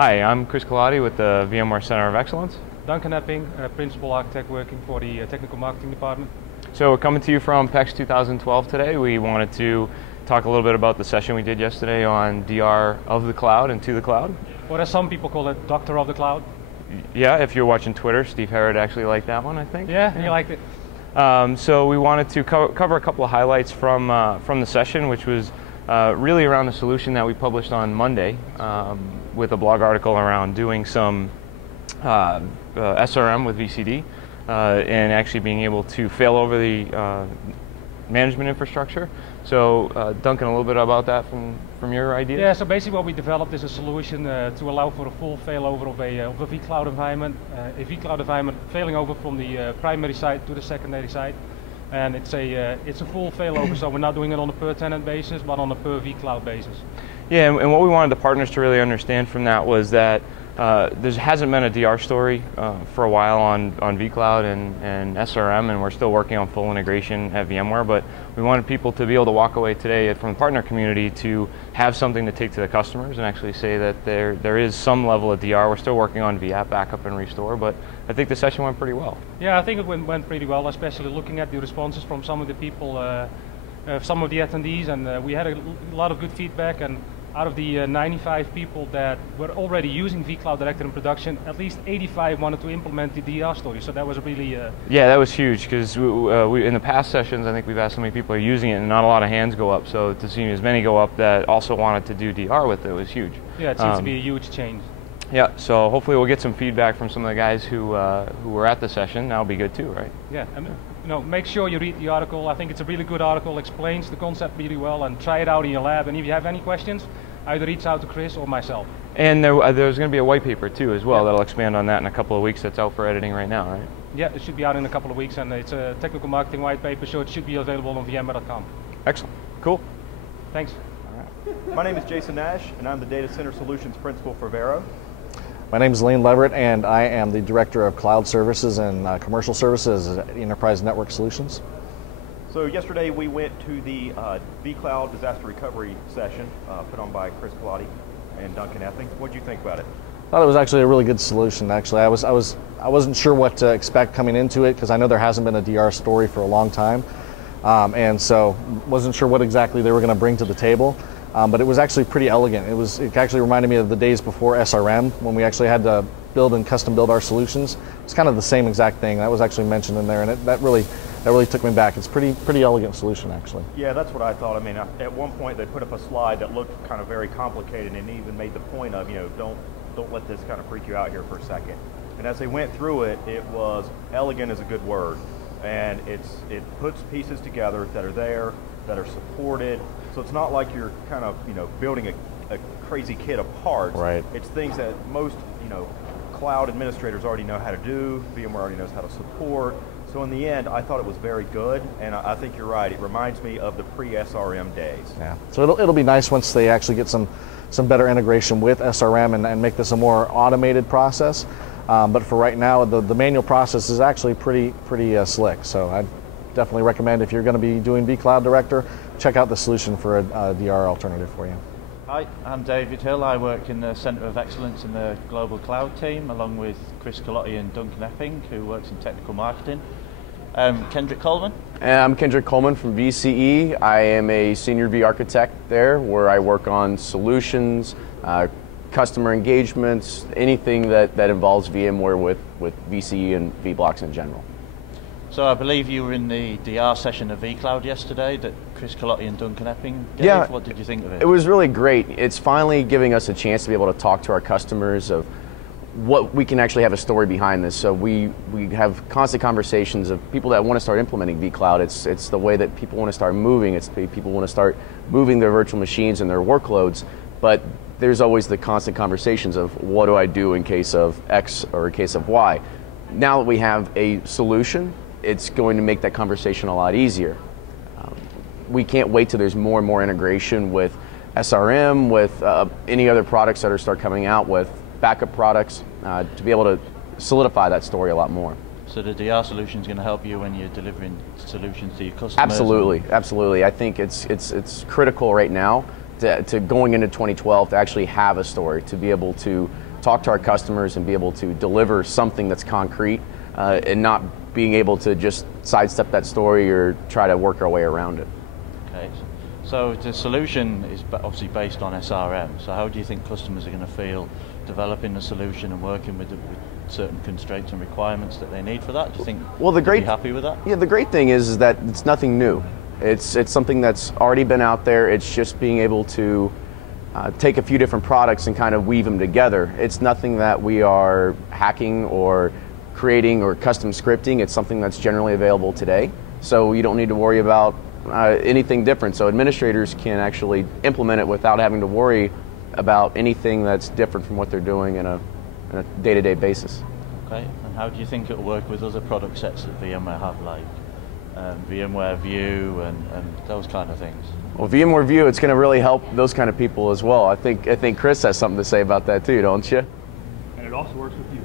Hi, I'm Chris Colotti with the VMware Center of Excellence. Duncan Epping, Principal Architect working for the Technical Marketing Department. So we're coming to you from PEX 2012 today. We wanted to talk a little bit about the session we did yesterday on DR of the cloud and to the cloud. Or as some people call it, Doctor of the Cloud. Yeah, if you're watching Twitter, Steve Herrod actually liked that one, I think. Yeah, he liked it. So we wanted to cover a couple of highlights from the session, which was really around a solution that we published on Monday with a blog article around doing some SRM with VCD and actually being able to fail over the management infrastructure. So Duncan, a little bit about that from your idea? Yeah, so basically what we developed is a solution to allow for a full failover of a vCloud environment. A vCloud environment failing over from the primary side to the secondary side. And it's a full failover, so we're not doing it on a per tenant basis, but on a per vCloud basis. Yeah, and what we wanted the partners to really understand from that was that there hasn't been a DR story for a while on vCloud and SRM, and we're still working on full integration at VMware, but we wanted people to be able to walk away today from the partner community to have something to take to the customers and actually say that there is some level of DR. We're still working on vApp backup and restore, but I think the session went pretty well. Yeah, I think it went pretty well, especially looking at the responses from some of the people, some of the attendees, and we had a lot of good feedback. And out of the 95 people that were already using vCloud Director in production, at least 85 wanted to implement the DR story, so that was really... Yeah, that was huge, because we in the past sessions, I think we've asked how many people are using it, and not a lot of hands go up, so to see as many go up that also wanted to do DR with it was huge. Yeah, it seems to be a huge change. Yeah, so hopefully we'll get some feedback from some of the guys who were at the session. That'll be good too, right? Yeah, and make sure you read the article. I think it's a really good article, explains the concept really well, and try it out in your lab. And if you have any questions, either reach out to Chris or myself. And there's going to be a white paper too as well, that'll expand on that in a couple of weeks. That's out for editing right now, right? Yeah, it should be out in a couple of weeks, and it's a technical marketing white paper, so it should be available on VMware.com. Excellent, cool. Thanks. All right. My name is Jason Nash, and I'm the Data Center Solutions Principal for Vero. My name is Lane Leverett, and I am the Director of Cloud Services and Commercial Services at Enterprise Network Solutions. So yesterday we went to the vCloud Disaster Recovery session put on by Chris Colotti and Duncan Epping. What did you think about it? I thought it was actually a really good solution. Actually, I wasn't sure what to expect coming into it because I know there hasn't been a DR story for a long time, and so wasn't sure what exactly they were going to bring to the table. But it was actually pretty elegant. It actually reminded me of the days before SRM when we actually had to build and custom build our solutions. It's kind of the same exact thing that was actually mentioned in there, and that really took me back. It's pretty elegant solution actually. Yeah, that's what I thought. I mean, at one point they put up a slide that looked kind of very complicated, and even made the point of, don't let this kind of freak you out here for a second. And as they went through it, it was elegant is a good word, and it puts pieces together that are there, that are supported. So it's not like you're kind of building a crazy kit of parts. Right. It's things that most cloud administrators already know how to do. VMware already knows how to support. So in the end, I thought it was very good, and I think you're right. It reminds me of the pre-SRM days. Yeah. So it'll be nice once they actually get some better integration with SRM and make this a more automated process. But for right now, the manual process is actually pretty slick. So I definitely recommend, if you're going to be doing vCloud Director, check out the solution for a DR alternative for you. Hi, I'm David Hill. I work in the Center of Excellence in the Global Cloud team, along with Chris Colotti and Duncan Epping, who works in technical marketing. Kendrick Coleman. I'm Kendrick Coleman from VCE. I am a senior V architect there, where I work on solutions, customer engagements, anything that involves VMware with VCE and vBlocks in general. So I believe you were in the DR session of vCloud yesterday that Chris Colotti and Duncan Epping gave. Yeah, what did you think of it? It was really great. It's finally giving us a chance to be able to talk to our customers of what we can actually have a story behind this. So we have constant conversations of people that want to start implementing vCloud. It's the way that people want to start moving. It's people want to start moving their virtual machines and their workloads. But there's always the constant conversations of what do I do in case of X or in case of Y. Now that we have a solution, it's going to make that conversation a lot easier. We can't wait till there's more and more integration with SRM, with any other products that start coming out, with backup products, to be able to solidify that story a lot more. So the DR solution is going to help you when you're delivering solutions to your customers? Absolutely, absolutely. I think it's critical right now to going into 2012 to actually have a story, to be able to talk to our customers and be able to deliver something that's concrete and not being able to just sidestep that story or try to work our way around it. Okay, so the solution is obviously based on SRM, so how do you think customers are going to feel developing the solution and working with certain constraints and requirements that they need for that? Do you think they'd be happy with that? Yeah, the great thing is that it's nothing new. It's something that's already been out there. It's just being able to take a few different products and kind of weave them together. It's nothing that we are hacking or creating or custom scripting. It's something that's generally available today. So you don't need to worry about anything different. So administrators can actually implement it without having to worry about anything that's different from what they're doing in a day-to-day basis. Okay, and how do you think it'll work with other product sets that VMware have, like VMware View and those kind of things? Well, VMware View, it's going to really help those kind of people as well. I think Chris has something to say about that too, don't you? And it also works with